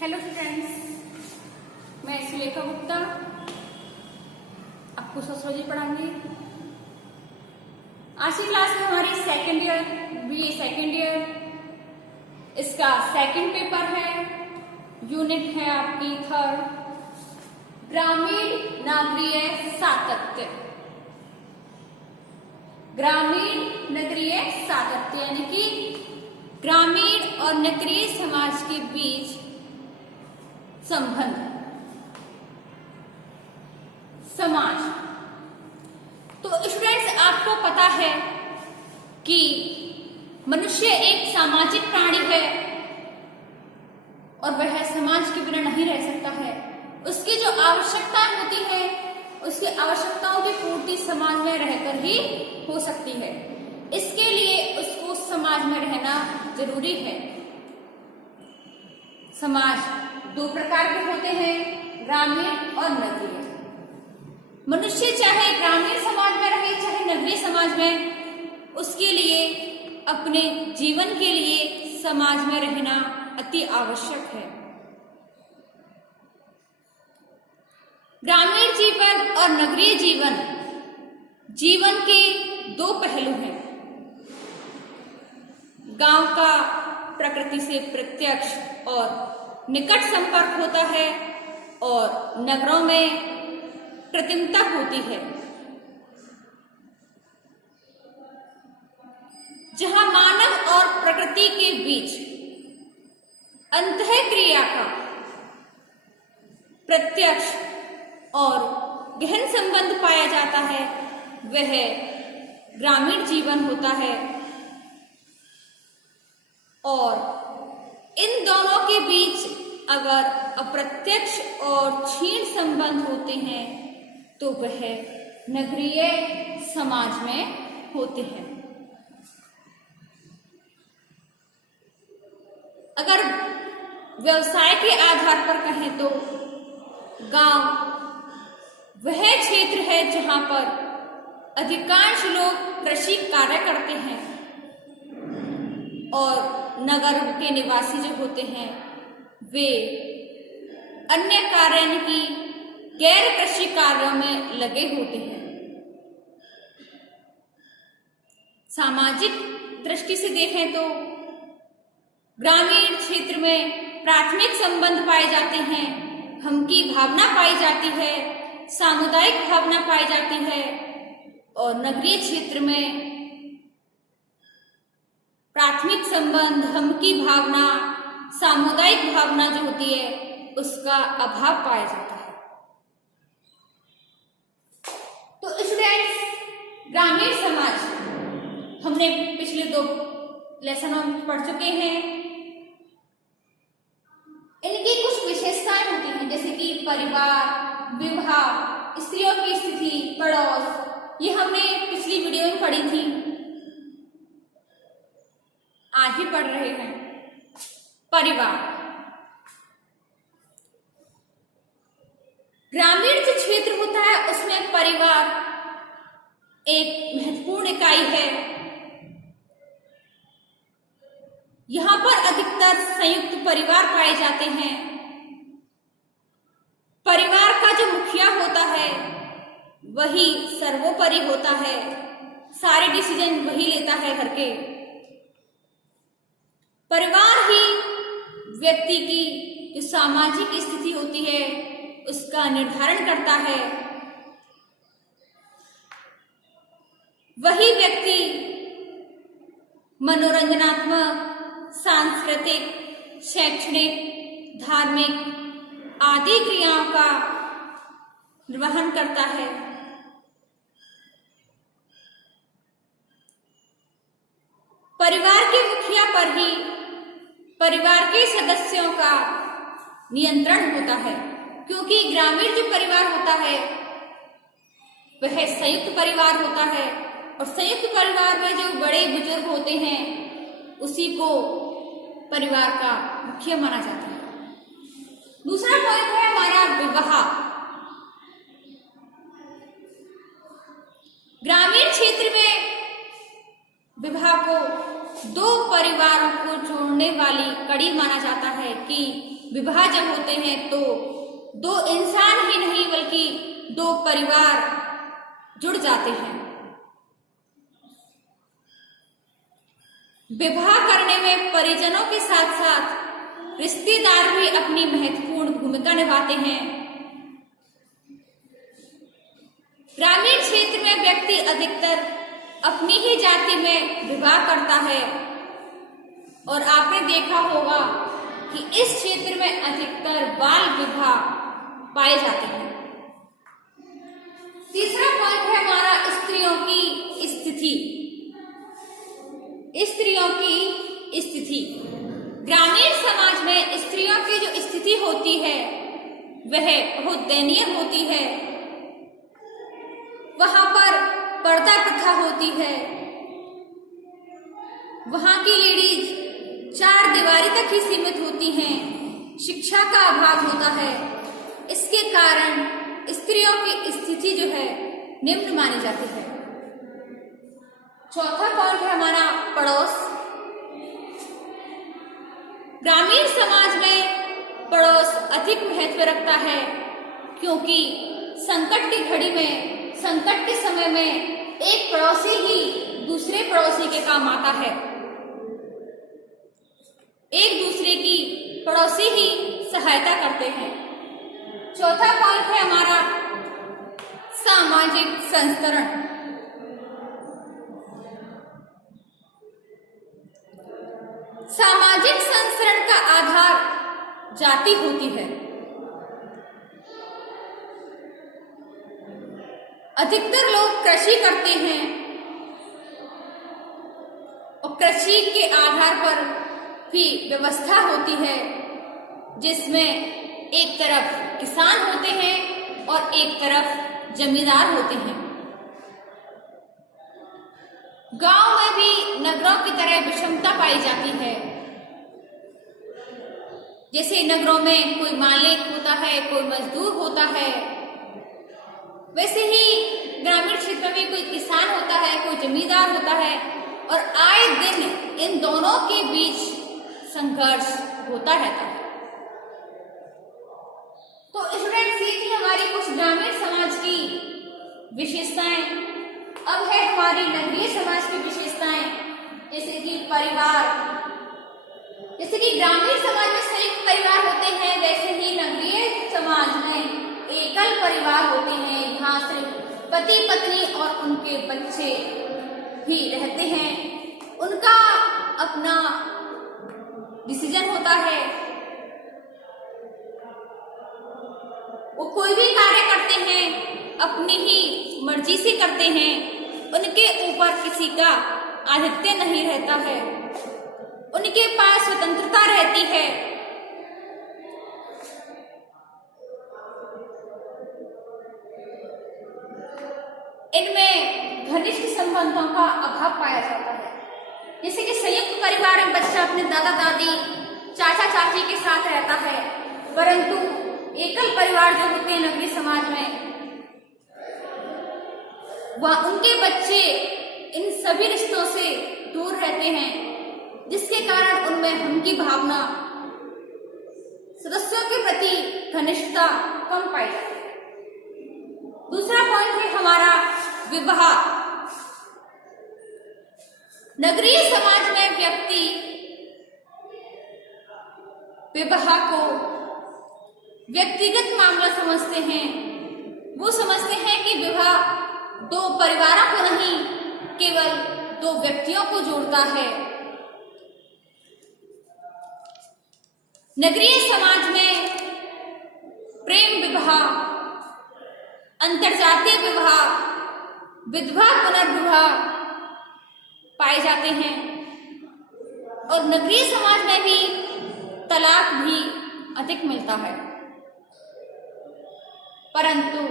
Hello students, मैं सुलेखा गुप्ता आपको sociology पढ़ाऊंगी। आज की क्लास में हमारी second year BA second year इसका सेकेंड पेपर है। यूनिट है आपकी थर्ड, ग्रामीण नगरीय सातत्य। ग्रामीण नगरीय सातत्य यानी कि ग्रामीण और नगरीय समाज के बीच संबंध। समाज तो स्टूडेंट्स, आपको पता है कि मनुष्य एक सामाजिक प्राणी है और वह समाज के बिना नहीं रह सकता है। उसकी जो आवश्यकताएं होती है, उसकी आवश्यकताओं की पूर्ति समाज में रहकर ही हो सकती है। इसके लिए उसको समाज में रहना जरूरी है। समाज दो प्रकार के होते हैं, ग्रामीण और नगरीय। मनुष्य चाहे ग्रामीण समाज में रहे चाहे नगरीय समाज में, उसके लिए अपने जीवन के लिए समाज में रहना अति आवश्यक है। ग्रामीण जीवन और नगरीय जीवन, जीवन के दो पहलू हैं। गांव का प्रकृति से प्रत्यक्ष और निकट संपर्क होता है और नगरों में कृत्रिमता होती है, जहां मानव और प्रकृति के बीच अंतःक्रिया का प्रत्यक्ष और गहन संबंध पाया जाता है, वह ग्रामीण जीवन होता है। और इन दोनों के बीच अगर अप्रत्यक्ष और क्षीण संबंध होते हैं तो वह नगरीय समाज में होते हैं। अगर व्यवसाय के आधार पर कहें तो गांव वह क्षेत्र है जहां पर अधिकांश लोग कृषि कार्य करते हैं और नगर के निवासी जो होते हैं वे अन्य कार्य की गैर कृषि कार्यों में लगे होते हैं। सामाजिक दृष्टि से देखें तो ग्रामीण क्षेत्र में प्राथमिक संबंध पाए जाते हैं, हम की भावना पाई जाती है, सामुदायिक भावना पाई जाती है। और नगरीय क्षेत्र में प्राथमिक संबंध, हम की भावना, सामुदायिक भावना जो होती है उसका अभाव पाया जाता है। तो स्टूडेंट्स, ग्रामीण समाज हमने पिछले दो लेसनों में पढ़ चुके हैं। इनकी कुछ विशेषताएं होती हैं, जैसे कि परिवार, विवाह, स्त्रियों की स्थिति, पड़ोस, ये हमने पिछली वीडियो में पढ़ी थी, आज भी पढ़ रहे हैं। परिवार, ग्रामीण जो क्षेत्र होता है उसमें परिवार एक महत्वपूर्ण इकाई है। यहां पर अधिकतर संयुक्त परिवार पाए जाते हैं। परिवार का जो मुखिया होता है वही सर्वोपरि होता है, सारे डिसीजन वही लेता है घर के। परिवार ही व्यक्ति की जो सामाजिक स्थिति होती है उसका निर्धारण करता है। वही व्यक्ति मनोरंजनात्मक, सांस्कृतिक, शैक्षणिक, धार्मिक आदि क्रियाओं का निर्वहन करता है। परिवार के मुखिया पर ही परिवार के सदस्यों का नियंत्रण होता है, क्योंकि ग्रामीण जो परिवार होता है वह संयुक्त परिवार होता है और संयुक्त परिवार में जो बड़े बुजुर्ग होते हैं उसी को परिवार का मुखिया माना जाता है। दूसरा पॉइंट है हमारा विवाह। ग्रामीण क्षेत्र में विवाह को दो परिवारों को जोड़ने वाली कड़ी माना जाता है कि विवाह जब होते हैं तो दो इंसान ही नहीं बल्कि दो परिवार जुड़ जाते हैं। विवाह करने में परिजनों के साथ साथ रिश्तेदार भी अपनी महत्वपूर्ण भूमिका निभाते हैं। ग्रामीण क्षेत्र में व्यक्ति अधिकतर अपनी ही जाति में विवाह करता है और आपने देखा होगा कि इस क्षेत्र में अधिकतर बाल विवाह पाए जाते हैं। तीसरा पॉइंट है हमारा स्त्रियों की स्थिति। स्त्रियों की स्थिति, ग्रामीण समाज में स्त्रियों की जो स्थिति होती है वह बहुत दयनीय होती है। वहां पर पर्दा प्रथा होती है, वहां की लेडीज 4 दीवारी तक ही सीमित होती हैं, शिक्षा का अभाव होता है। इसके कारण स्त्रियों की स्थिति जो है निम्न मानी जाती है। चौथा पॉइंट है हमारा पड़ोस। ग्रामीण समाज में पड़ोस अधिक महत्व रखता है क्योंकि संकट की घड़ी में, संकट के समय में एक पड़ोसी ही दूसरे पड़ोसी के काम आता है। एक दूसरे की पड़ोसी ही सहायता करते हैं। चौथा पॉइंट है हमारा सामाजिक संस्करण। सामाजिक संस्करण का आधार जाति होती है। अधिकतर लोग कृषि करते हैं और कृषि के आधार पर भी व्यवस्था होती है जिसमें एक तरफ किसान होते हैं और एक तरफ जमींदार होते हैं। गांव में भी नगरों की तरह विषमता पाई जाती है। जैसे नगरों में कोई मालिक होता है, कोई मजदूर होता है, वैसे ही ग्रामीण क्षेत्र में भी कोई किसान होता है, कोई जमींदार होता है और आए दिन इन दोनों के बीच संघर्ष होता रहता है। तो स्टूडेंट्स, ये थी हमारी कुछ ग्रामीण समाज की विशेषताएं। अब है हमारी नगरीय समाज की विशेषताएं, जैसे कि परिवार। जैसे कि ग्रामीण समाज में संयुक्त परिवार होते हैं, वैसे ही नगरीय समाज में एकल परिवार होते हैं। यहाँ सिर्फ पति पत्नी और उनके बच्चे ही रहते हैं। उनका अपना डिसीजन होता है, वो कोई भी कार्य करते हैं अपनी ही मर्जी से करते हैं। उनके ऊपर किसी का आधिपत्य नहीं रहता है, उनके पास स्वतंत्रता रहती है। इनमें घनिष्ठ संबंधों का अभाव पाया जाता है। जैसे कि संयुक्त परिवार में बच्चा अपने दादा दादी, चाचा चाची के साथ रहता है, परंतु एकल परिवार जो होते हैं नगरीय समाज में, वह उनके बच्चे इन सभी रिश्तों से दूर रहते हैं, जिसके कारण उनमें हम की भावना, सदस्यों के प्रति घनिष्ठता कम पाई जाती है। दूसरा पॉइंट है हमारा विवाह। नगरीय समाज में व्यक्ति विवाह को व्यक्तिगत मामला समझते हैं। वो समझते हैं कि विवाह 2 परिवारों को नहीं, केवल 2 व्यक्तियों को जोड़ता है। नगरीय समाज में प्रेम विवाह, अंतरजातीय विवाह, विधवा पुनर्विवाह पाए जाते हैं और नगरीय समाज में भी तलाक भी अधिक मिलता है, परंतु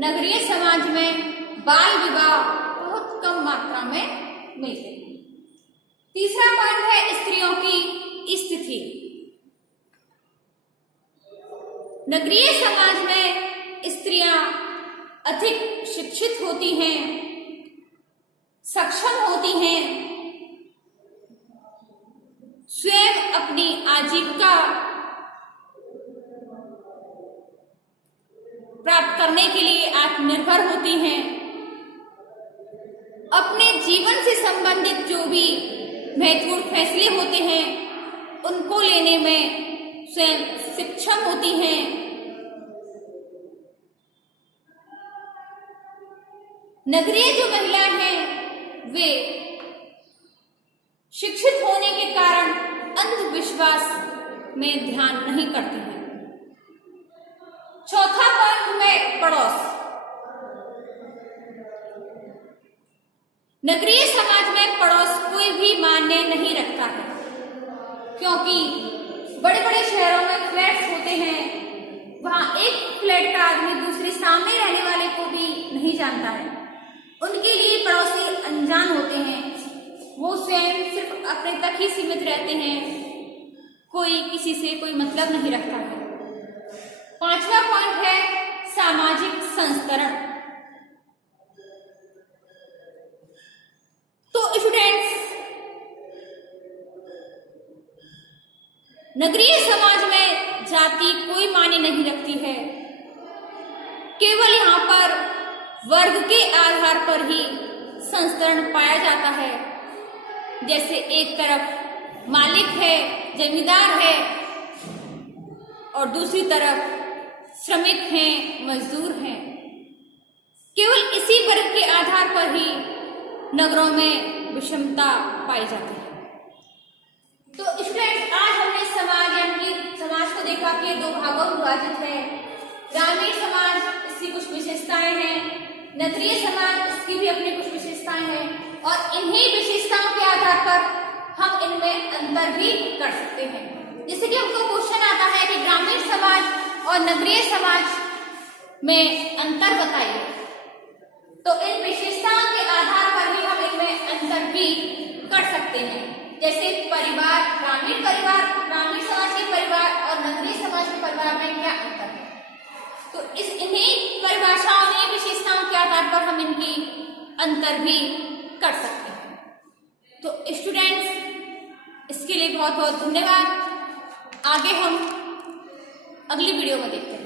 नगरीय समाज में बाल विवाह बहुत कम मात्रा में मिलते हैं। तीसरा पॉइंट है स्त्रियों की स्थिति। नगरीय समाज में स्त्रियां अधिक शिक्षित होती हैं, सक्षम होती हैं, स्वयं अपनी आजीविका निर्भर होती हैं। अपने जीवन से संबंधित जो भी महत्वपूर्ण फैसले होते हैं उनको लेने में स्वयं सक्षम होती हैं। नगरीय जो महिलाएं हैं वे शिक्षित होने के कारण अंधविश्वास में ध्यान नहीं करती हैं। चौथा पॉइंट है पड़ोस। नगरीय समाज में पड़ोस कोई भी मायने नहीं रखता है, क्योंकि बड़े बड़े शहरों में फ्लैट्स होते हैं। वहां एक फ्लैट का आदमी दूसरे सामने रहने वाले को भी नहीं जानता है। उनके लिए पड़ोसी अनजान होते हैं। वो स्वयं सिर्फ अपने तक ही सीमित रहते हैं, कोई किसी से कोई मतलब नहीं रखता है। पांचवा पॉइंट है सामाजिक संस्करण। तो स्टूडेंट्स, नगरीय समाज में जाति कोई मायने नहीं रखती है। केवल यहाँ पर वर्ग के आधार पर ही संस्करण पाया जाता है। जैसे एक तरफ मालिक है, जमींदार है, और दूसरी तरफ श्रमिक हैं, मजदूर हैं। केवल इसी वर्ग के आधार पर ही नगरों में विषमता पाई जाती है। तो स्टूडेंट्स, आज हमने समाज यानी कि समाज को देखा कि दो भागों में विभाजित है। ग्रामीण समाज, इसकी कुछ विशेषताएं हैं। नगरीय समाज, इसकी भी अपनी कुछ विशेषताएं हैं, और इन्हीं विशेषताओं के आधार पर हम इनमें अंतर भी कर सकते हैं। जैसे कि हमको क्वेश्चन आता है कि ग्रामीण समाज और नगरीय समाज में अंतर बताइए, तो इन विशेषताओं के आधार पर ही हम इनमें अंतर भी कर सकते हैं। जैसे परिवार, ग्रामीण समाज के परिवार और नगरीय समाज के परिवार में क्या अंतर है। तो इन्हीं परिभाषाओं ने विशेषताओं के आधार पर हम इनकी अंतर भी कर सकते हैं। तो स्टूडेंट्स, इसके लिए बहुत बहुत धन्यवाद। आगे हम अगली वीडियो में देखते हैं।